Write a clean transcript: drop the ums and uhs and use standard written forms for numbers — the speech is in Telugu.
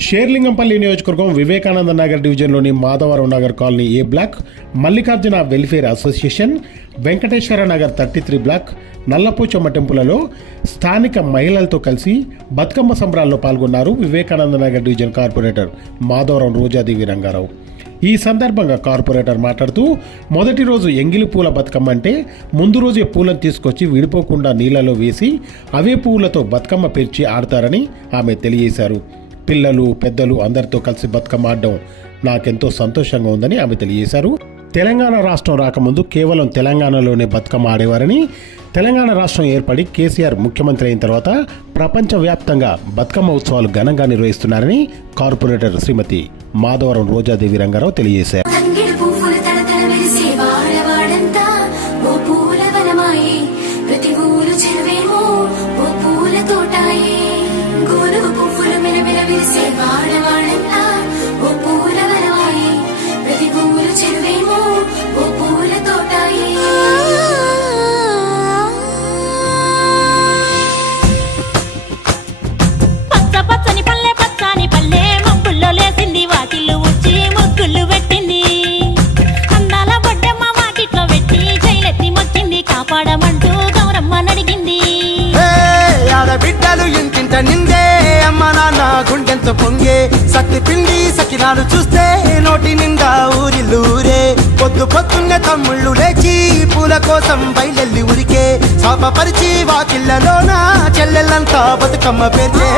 షేర్లింగంపల్లి నియోజకవర్గం వివేకానంద నగర్ డివిజన్లోని Madhavaram Nagar colony A block, Mallikarjuna welfare association, Venkateswara Nagar 33 block, Nallapochamma టెంపులలో స్థానిక మహిళలతో కలిసి బతుకమ్మ సంబరాల్లో పాల్గొన్నారు వివేకానంద నగర్ డివిజన్ కార్పొరేటర్ మాధవరం రోజాదేవి రంగారావు. ఈ సందర్భంగా కార్పొరేటర్ మాట్లాడుతూ, మొదటి రోజు ఎంగిలి పూల బతుకమ్మ అంటే ముందు రోజే పూలను తీసుకొచ్చి విడిపోకుండా నీళ్లలో వేసి అవే పువ్వులతో బతుకమ్మ పేర్చి ఆడతారని ఆమె తెలియజేశారు. పిల్లలు పెద్దలు అందరితో కలిసి బతుకమ్మ ఆడడం నాకెంతో సంతోషంగా ఉందని ఆమె తెలియజేశారు. తెలంగాణ రాష్ట్రం రాకముందు కేవలం తెలంగాణలోనే బతుకమ్మ ఆడేవారని, తెలంగాణ రాష్ట్రం ఏర్పడి కేసీఆర్ ముఖ్యమంత్రి అయిన తర్వాత ప్రపంచవ్యాప్తంగా బతుకమ్మ ఉత్సవాలు ఘనంగా నిర్వహిస్తున్నారని కార్పొరేటర్ శ్రీమతి మాధవరం రోజాదేవి రంగారావు తెలియజేశారు. బిడ్డలు ఇంటింట నిందే అమ్మ నాన్న గుండెంతో పొంగే సత్తి పిండి సకినాలు చూస్తే నోటి నిండా ఊరిల్లూరే. పొద్దున్నే తమ్ముళ్ళు లేచి పూల కోసం బయలెల్లి ఉరికే శాపపరిచి వాకిళ్లలోన చెల్లెళ్ళంతా బతుకమ్మ పేర్చే.